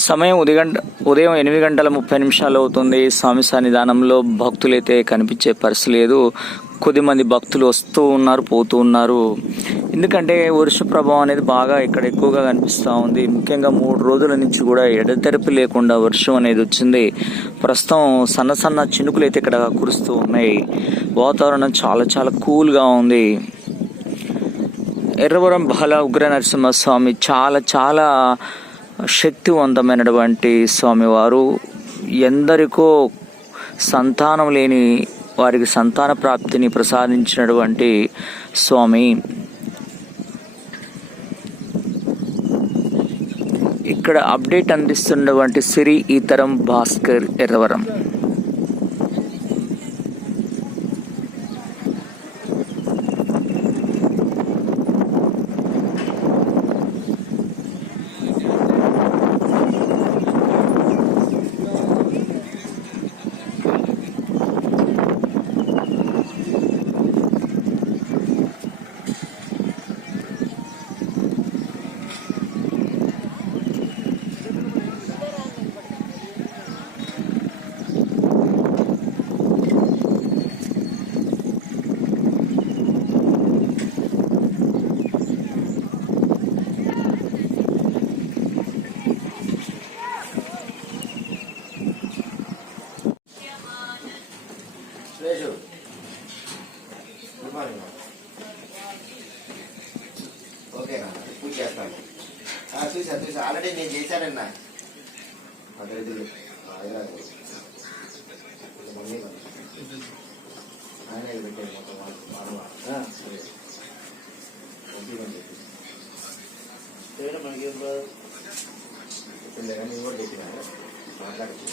సమయం ఉదయం 8:30 అవుతుంది. స్వామి సన్నిధానంలో భక్తులైతే కనిపించే పరిస్థితి లేదు. కొద్దిమంది భక్తులు వస్తూ ఉన్నారు, పోతూ ఉన్నారు. ఎందుకంటే వర్ష ప్రభావం అనేది బాగా ఇక్కడ ఎక్కువగా కనిపిస్తూ ఉంది. ముఖ్యంగా 3 రోజుల నుంచి కూడా ఎడతెరపి లేకుండా వర్షం అనేది వచ్చింది. ప్రస్తుతం సన్న సన్న చినుకులు అయితే ఇక్కడ కురుస్తూ ఉన్నాయి. వాతావరణం చాలా చాలా కూల్గా ఉంది. ఎర్రవరం బాల ఉగ్ర నరసింహస్వామి చాలా చాలా శక్తివంతమైనటువంటి స్వామివారు. ఎందరికో సంతానం లేని వారికి సంతాన ప్రాప్తిని ప్రసాదించినటువంటి స్వామి. ఇక్కడ అప్డేట్ అందిస్తున్నటువంటి సిరి ఈతరం భాస్కర్ ఎర్రవరం. ఓకేనా, పూజ చేస్తాను. చూసా ఆల్రెడీ నేను చేశానన్నా. ఆయన పెట్టాడు మొత్తం మనకి చెప్పిందే కానీ నేను కూడా చెప్పినా మాట్లాడుతుంది.